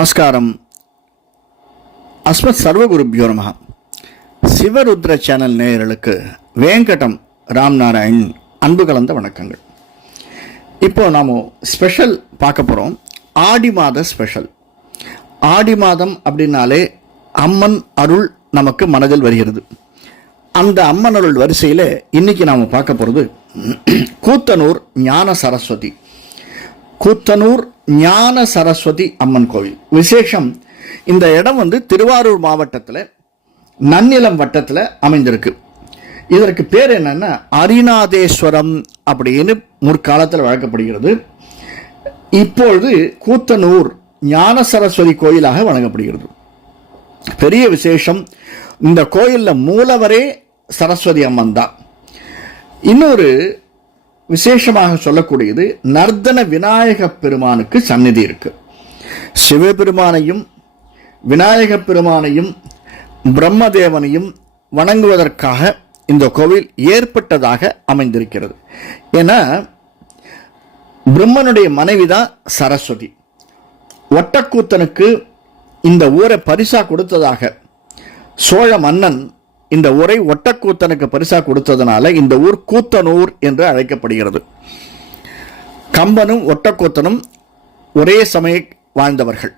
நமஸ்காரம். அஸ்மத் சர்வகுருபியோ நமஹ. சிவருத்ர சேனல் நேயர்களுக்கு வேங்கடம் ராம்நாராயண் அன்பு கலந்த வணக்கங்கள். இப்போ நாம் ஸ்பெஷல் பார்க்க போகிறோம். ஆடி மாத ஸ்பெஷல். ஆடி மாதம் அப்படின்னாலே அம்மன் அருள் நமக்கு மனதில் வருகிறது. அந்த அம்மன் அருள் வரிசையில் இன்னைக்கு நாம் பார்க்க போகிறது கூத்தனூர் ஞான சரஸ்வதி. கூத்தனூர் ஞான சரஸ்வதி அம்மன் கோவில் விசேஷம். இந்த இடம் திருவாரூர் மாவட்டத்தில் நன்னிலம் வட்டத்தில் அமைந்திருக்கு. இதற்கு பேர் என்னன்னா அரிநாதேஸ்வரம் அப்படின்னு முற்காலத்தில் வழங்கப்படுகிறது. இப்பொழுது கூத்தனூர் ஞான சரஸ்வதி கோயிலாக வழங்கப்படுகிறது. பெரிய விசேஷம், இந்த கோயிலில் மூலவரே சரஸ்வதி அம்மன் தான். இன்னொரு விசேஷமாக சொல்லக்கூடியது, நர்தன விநாயக பெருமானுக்கு சந்நிதி இருக்கு. சிவபெருமானையும் விநாயக பெருமானையும் பிரம்மதேவனையும் வணங்குவதற்காக இந்த கோவில் ஏற்பட்டதாக அமைந்திருக்கிறது. ஏன்னா பிரம்மனுடைய மனைவிதான் சரஸ்வதி. ஒட்டக்கூத்தனுக்கு இந்த ஊரை பரிசா கொடுத்ததாக சோழ மன்னன் இந்த ஊரை ஒட்டக்கூத்தனுக்கு பரிசா கொடுத்ததனால இந்த ஊர் கூத்தனூர் என்று அழைக்கப்படுகிறது. கம்பனும் ஒட்டக்கூத்தனும் ஒரே சமயம் வாழ்ந்தவர்கள்.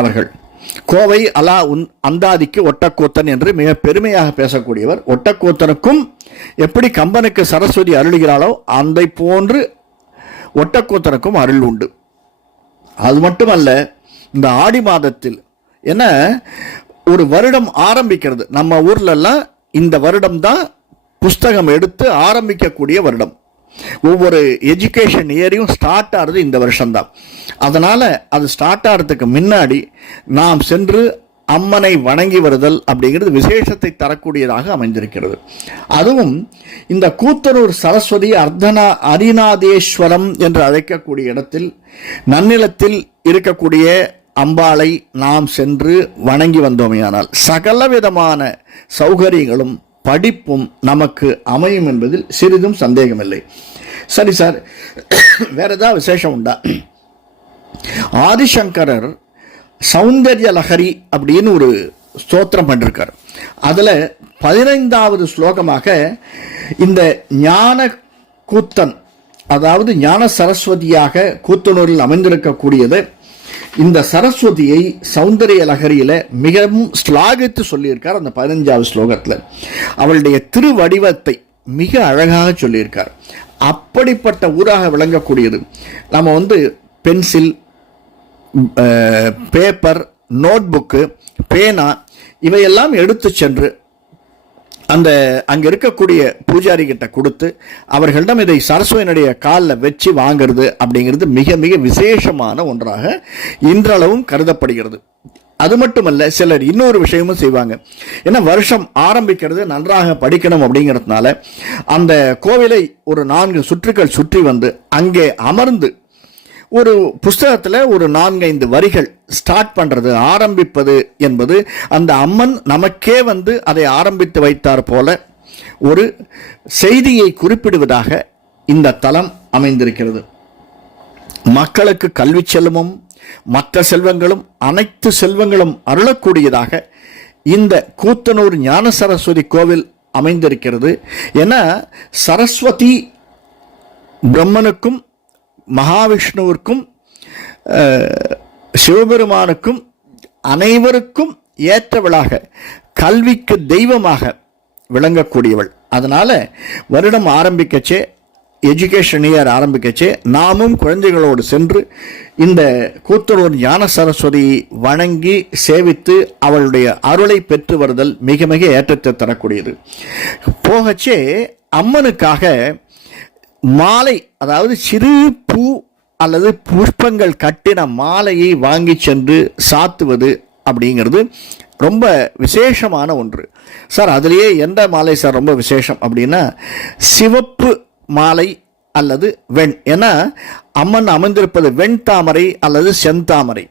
அவர்கள் கோவை அலா அந்தாதிக்கு ஒட்டக்கூத்தன் என்று மிக பெருமையாக பேசக்கூடியவர். ஒட்டக்கூத்தனுக்கும் எப்படி கம்பனுக்கு சரஸ்வதி அருளுகிறாளோ அந்த போன்று ஒட்டக்கூத்தனுக்கும் அருள் உண்டு. அது மட்டுமல்ல, இந்த ஆடி மாதத்தில் என்ன ஒரு வருடம் ஆரம்பிக்கிறது. நம்ம ஊர்லெல்லாம் இந்த வருடம் தான் புஸ்தகம் எடுத்து ஆரம்பிக்கக்கூடிய வருடம். ஒவ்வொரு எஜுகேஷன் இயரையும் ஸ்டார்ட் ஆகிறது இந்த வருஷம்தான். அதனால் அது ஸ்டார்ட் ஆகிறதுக்கு முன்னாடி நாம் சென்று அம்மனை வணங்கி வருதல் அப்படிங்கிறது விசேஷத்தை தரக்கூடியதாக அமைந்திருக்கிறது. அதுவும் இந்த கூத்தனூர் சரஸ்வதி அரிநாதேஸ்வரம் என்று அழைக்கக்கூடிய இடத்தில் நன்னிலத்தில் இருக்கக்கூடிய அம்பாளை நாம் சென்று வணங்கி வந்தோமையானால் சகல விதமான சௌகரியங்களும் படிப்பும் நமக்கு அமையும் என்பதில் சிறிதும் சந்தேகமில்லை. சரி சார், வேற ஏதாவது விசேஷம் உண்டா? ஆதிசங்கரர் சௌந்தர்ய லஹரி அப்படின்னு ஒரு ஸ்தோத்திரம் பண்ணிருக்கார். அதில் 15வது ஸ்லோகமாக இந்த ஞான கூத்தன், அதாவது ஞான சரஸ்வதியாக கூத்தனூரில் அமைந்திருக்கக்கூடியது, இந்த சரஸ்வதியை சௌந்தரிய லகரியில மிகவும் ஸ்லாகித்து சொல்லியிருக்கார். அந்த 15வது ஸ்லோகத்தில் அவளுடைய திருவடிவத்தை மிக அழகாக சொல்லியிருக்கார். அப்படிப்பட்ட ஊராக விளங்கக்கூடியது. நம்ம பென்சில், பேப்பர், நோட்புக்கு, பேனா இவையெல்லாம் எடுத்து சென்று அந்த அங்கே இருக்கக்கூடிய பூஜாரி கிட்ட கொடுத்து அவர்களிடம் இதை சரஸ்வதியினுடைய காலில் வச்சு வாங்கிறது அப்படிங்கிறது மிக மிக விசேஷமான ஒன்றாக இன்றளவும் கருதப்படுகிறது. அது மட்டுமல்ல, சிலர் இன்னொரு விஷயமும் செய்வாங்க. ஏன்னா வருஷம் ஆரம்பிக்கிறது நன்றாக படிக்கணும் அப்படிங்கிறதுனால அந்த கோவிலை ஒரு 4 சுற்றுக்கள் சுற்றி வந்து அங்கே அமர்ந்து ஒரு புஸ்தகத்தில் ஒரு 4-5 வரிகள் ஸ்டார்ட் பண்ணுறது, ஆரம்பிப்பது என்பது அந்த அம்மன் நமக்கே அதை ஆரம்பித்து வைத்தார் போல ஒரு செய்தியை குறிப்பிடுவதாக இந்த தலம் அமைந்திருக்கிறது. மக்களுக்கு கல்வி செல்வமும் மற்ற செல்வங்களும் அனைத்து செல்வங்களும் அருளக்கூடியதாக இந்த கூத்தனூர் ஞான சரஸ்வதி கோவில் அமைந்திருக்கிறது. ஏன்னா சரஸ்வதி பிரம்மனுக்கும் மகாவிஷ்ணுவிற்கும் சிவபெருமானுக்கும் அனைவருக்கும் ஏற்றவளாக கல்விக்கு தெய்வமாக விளங்கக்கூடியவள். அதனால வருடம் ஆரம்பிக்கச்சே, எஜுகேஷன் இயர் ஆரம்பிக்கச்சே நாமும் குழந்தைகளோடு சென்று இந்த கூத்தனூர் ஞான சரஸ்வதியை வணங்கி சேவித்து அவளுடைய அருளை பெற்று வருதல் மிக மிக ஏற்றத்தை தரக்கூடியது. போகச்சே அம்மனுக்காக மாலை, அதாவது சிறு பூ அல்லது புஷ்பங்கள் கட்டின மாலையை வாங்கி சென்று சாத்துவது அப்படிங்கிறது ரொம்ப விசேஷமான ஒன்று. சார் அதுலேயே எந்த மாலை சார் ரொம்ப விசேஷம் அப்படின்னா சிவப்பு மாலை அல்லது வெண். ஏன்னா அம்மன் அமர்ந்திருப்பது வெண் தாமரை அல்லது செந்தாமரை.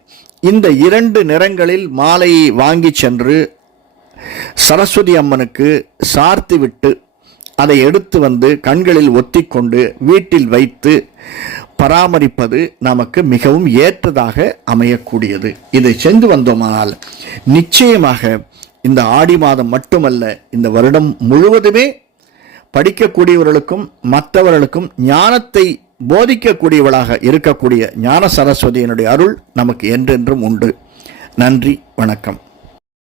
இந்த 2 நிறங்களில் மாலையை வாங்கி சென்று சரஸ்வதி அம்மனுக்கு சார்த்தி விட்டு அதை எடுத்து கண்களில் ஒத்திக்கொண்டு வீட்டில் வைத்து பராமரிப்பது நமக்கு மிகவும் ஏற்றதாக அமையக்கூடியது. இதை சென்று வந்தோமானால் நிச்சயமாக இந்த ஆடி மாதம் மட்டுமல்ல, இந்த வருடம் முழுவதுமே படிக்கக்கூடியவர்களுக்கும் மற்றவர்களுக்கும் ஞானத்தை போதிக்கக்கூடியவளாக இருக்கக்கூடிய ஞான சரஸ்வதியினுடைய அருள் நமக்கு என்றென்றும் உண்டு. நன்றி, வணக்கம்.